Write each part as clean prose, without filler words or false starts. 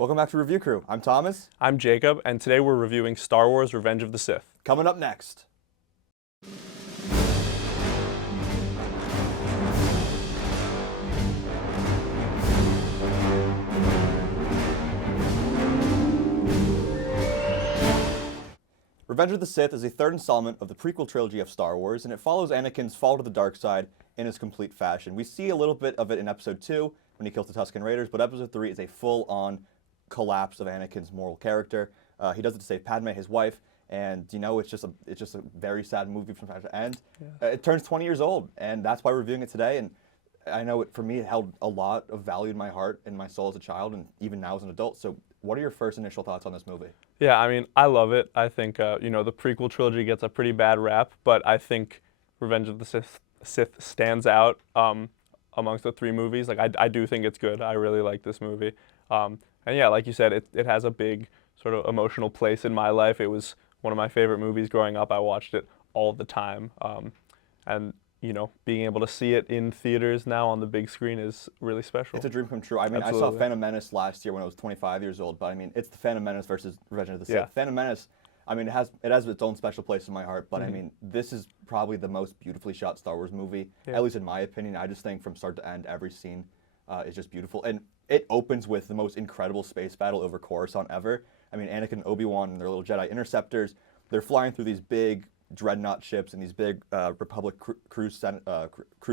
Welcome back to Review Crew. I'm Thomas. I'm Jacob, and today we're reviewing Star Wars Revenge of the Sith. Coming up next. Revenge of the Sith is a third installment of the prequel trilogy of Star Wars, and it follows Anakin's fall to the dark side in its complete fashion. We see a little bit of it in Episode 2 when he kills the Tusken Raiders, but Episode 3 is a full-on collapse of Anakin's moral character. He does it to save Padme, his wife, and it's just a very sad movie from start to end. Yeah. It turns 20 years old, and that's why we're reviewing it today. And I know for me, it held a lot of value in my heart and my soul as a child, and even now as an adult. So, what are your first initial thoughts on this movie? Yeah, I mean, I love it. I think the prequel trilogy gets a pretty bad rap, but I think Revenge of the Sith stands out amongst the three movies. Like, I do think it's good. I really like this movie. And yeah, like you said, it has a big sort of emotional place in my life. It was one of my favorite movies growing up. I watched it all the time. And being able to see it in theaters now on the big screen is really special. It's a dream come true. I mean, Absolutely. I saw Phantom Menace last year when I was 25 years old, but I mean, it's the Phantom Menace versus Revenge of the Sith. Yeah. Phantom Menace, I mean, it has its own special place in my heart, but I mean, this is probably the most beautifully shot Star Wars movie, at least in my opinion. I just think from start to end, every scene is just beautiful. And it opens with the most incredible space battle over Coruscant ever. I mean, Anakin and Obi-Wan and their little Jedi interceptors, they're flying through these big dreadnought ships and these big Republic cruise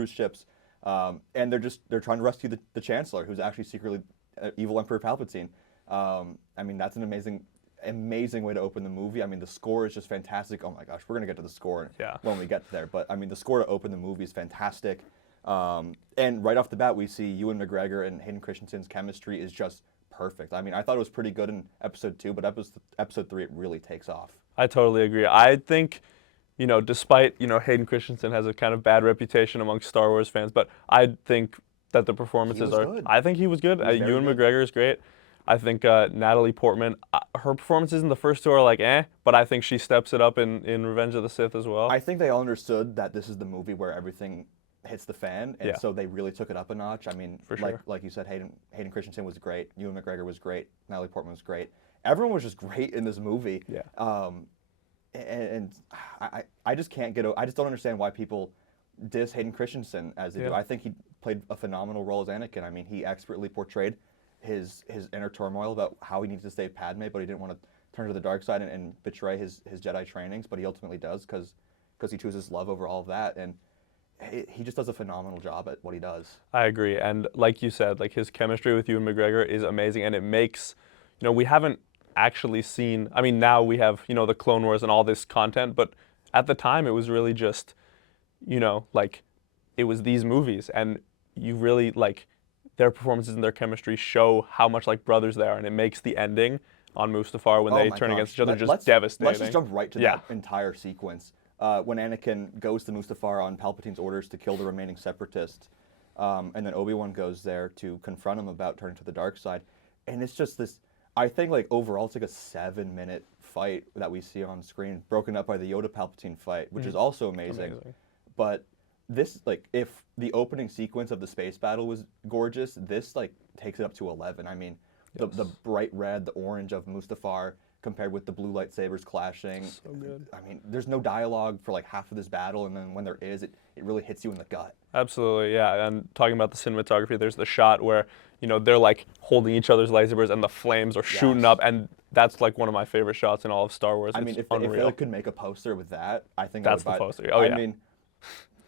ships, and they're trying to rescue the Chancellor, who's actually secretly evil Emperor Palpatine. I mean, that's an amazing way to open the movie. I mean, the score is just fantastic. Oh my gosh, we're gonna get to the score when we get there, but I mean, the score to open the movie is fantastic. And right off the bat, we see Ewan McGregor and Hayden Christensen's chemistry is just perfect. I mean, I thought it was pretty good in Episode 2, but Episode 3 it really takes off. I totally agree. I think, despite, Hayden Christensen has a kind of bad reputation amongst Star Wars fans, but I think that the performances are good. I think he was good. Ewan McGregor is great. I think Natalie Portman, her performances in the first two are like but I think she steps it up in Revenge of the Sith as well. I think they all understood that this is the movie where everything hits the fan, and so they really took it up a notch. I mean, For sure. like you said, Hayden Christensen was great, Ewan McGregor was great, Natalie Portman was great. Everyone was just great in this movie. Yeah. And I just can't I just don't understand why people diss Hayden Christensen as they do. I think he played a phenomenal role as Anakin. I mean, he expertly portrayed his inner turmoil about how he needs to save Padme, but he didn't want to turn to the dark side and betray his Jedi trainings, but he ultimately does because he chooses love over all of that, and he just does a phenomenal job at what he does. I agree, and like you said, like his chemistry with Ewan McGregor is amazing, and it makes, we haven't actually seen, I mean, now we have, the Clone Wars and all this content, but at the time it was really just, like, it was these movies, and you really, like, their performances and their chemistry show how much like brothers they are, and it makes the ending on Mustafar when they turn against each other just devastating. Let's just jump right to that entire sequence. When Anakin goes to Mustafar on Palpatine's orders to kill the remaining separatists, and then Obi-Wan goes there to confront him about turning to the dark side, and it's just this, I think like overall it's like a 7-minute fight that we see on screen, broken up by the Yoda-Palpatine fight, which is also amazing. But this, like, if the opening sequence of the space battle was gorgeous, this like takes it up to 11. I mean, the bright red, the orange of Mustafar compared with the blue lightsabers clashing. So good. I mean, there's no dialogue for like half of this battle, and then when there is, it really hits you in the gut. Absolutely, yeah. And talking about the cinematography, there's the shot where, they're like holding each other's lightsabers and the flames are shooting up, and that's like one of my favorite shots in all of Star Wars. I mean, if they could make a poster with that, I think that's I would buy the poster. Oh, yeah. I mean,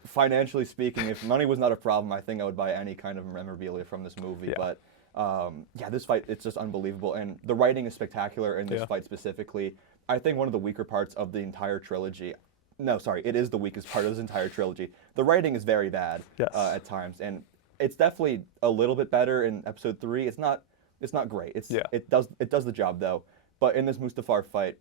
financially speaking, if money was not a problem, I think I would buy any kind of memorabilia from this movie. But this fight, it's just unbelievable. And the writing is spectacular in this fight specifically. I think one of the weaker parts of the entire trilogy, no, sorry, it is the weakest part of this entire trilogy. The writing is very bad at times. And it's definitely a little bit better in Episode 3. It's not great. It does the job, though. But in this Mustafar fight,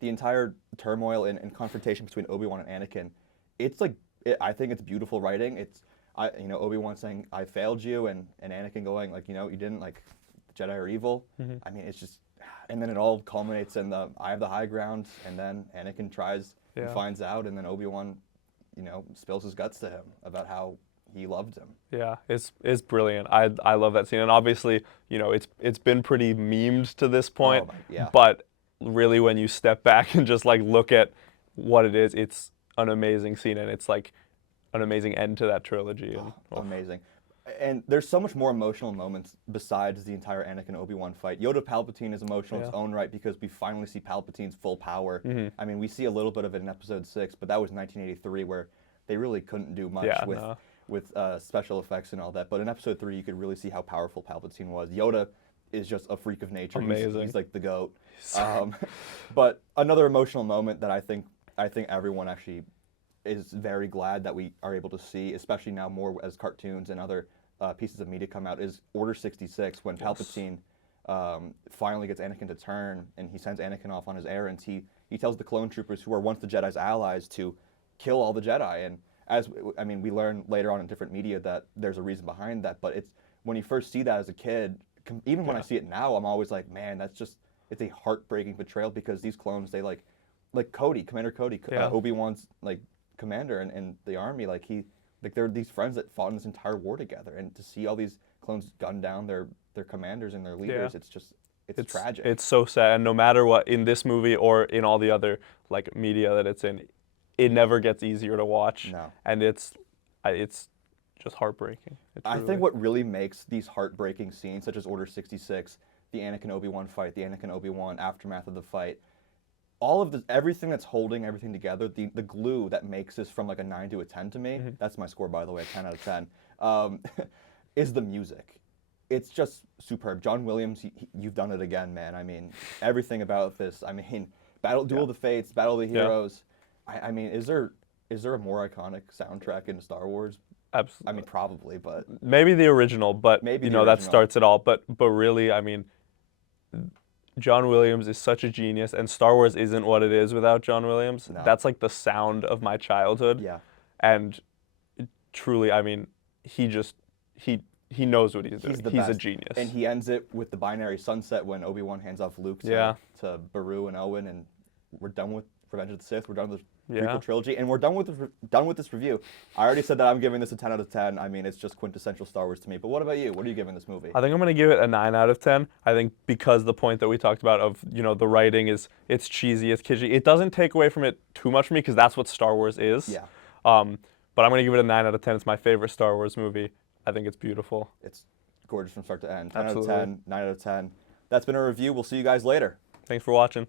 the entire turmoil and confrontation between Obi-Wan and Anakin, it's like, I think it's beautiful writing. It's, Obi-Wan saying, "I failed you," and Anakin going like, you didn't, like, the Jedi are evil. I mean, it's just, and then it all culminates in the I have the high ground, and then Anakin tries and finds out, and then Obi-Wan, spills his guts to him about how he loved him. Yeah, it's brilliant. I love that scene, and obviously, it's been pretty memed to this point. Yeah. But really, when you step back and just like look at what it is, it's an amazing scene, and it's like an amazing end to that trilogy. And Amazing. And there's so much more emotional moments besides the entire Anakin Obi-Wan fight. Yoda Palpatine is emotional in its own right because we finally see Palpatine's full power. I mean, we see a little bit of it in Episode 6, but that was 1983 where they really couldn't do much with special effects and all that. But in Episode 3, you could really see how powerful Palpatine was. Yoda is just a freak of nature. Amazing. He's like the GOAT. But another emotional moment that I think everyone actually is very glad that we are able to see, especially now more as cartoons and other pieces of media come out, is Order 66, when Palpatine finally gets Anakin to turn and he sends Anakin off on his errands. He tells the clone troopers, who are once the Jedi's allies, to kill all the Jedi. And we learn later on in different media that there's a reason behind that. But it's when you first see that as a kid, even when I see it now, I'm always like, man, it's a heartbreaking betrayal, because these clones, they like Cody, Commander Cody, Obi-Wan's like commander in the army, they're these friends that fought in this entire war together, and to see all these clones gun down their commanders and their leaders, it's tragic. It's so sad, and no matter what, in this movie or in all the other like media that it's in, it never gets easier to watch. No. And it's just heartbreaking. I think what really makes these heartbreaking scenes, such as Order 66, the Anakin Obi-Wan fight, the Anakin Obi-Wan aftermath of the fight, everything that's holding everything together, the glue that makes this from like a 9 to a 10 to me, that's my score, by the way, a 10 out of 10, is the music. It's just superb. John Williams, you've done it again, man. I mean, everything about this. I mean, Duel of the Fates, Battle of the Heroes. I mean, is there a more iconic soundtrack in Star Wars? Absolutely. I mean, probably, but maybe the original, but maybe that starts it all. But really, I mean, John Williams is such a genius, and Star Wars isn't what it is without John Williams. No. That's like the sound of my childhood. Yeah. And truly, I mean, he knows what he's doing. He's a genius. And he ends it with the binary sunset when Obi-Wan hands off Luke to Beru and Owen, and we're done with Revenge of the Sith. We're done with the prequel trilogy, and we're done with this review. I already said that I'm giving this a 10 out of 10. I mean, it's just quintessential Star Wars to me. But what about you? What are you giving this movie? I think I'm going to give it a 9 out of 10. I think because the point that we talked about of, the writing it's cheesy, it's kitschy. It doesn't take away from it too much for me, because that's what Star Wars is. Yeah. But I'm going to give it a 9 out of 10. It's my favorite Star Wars movie. I think it's beautiful. It's gorgeous from start to end. 10 Absolutely. out of 10, 9 out of 10. That's been a review. We'll see you guys later. Thanks for watching.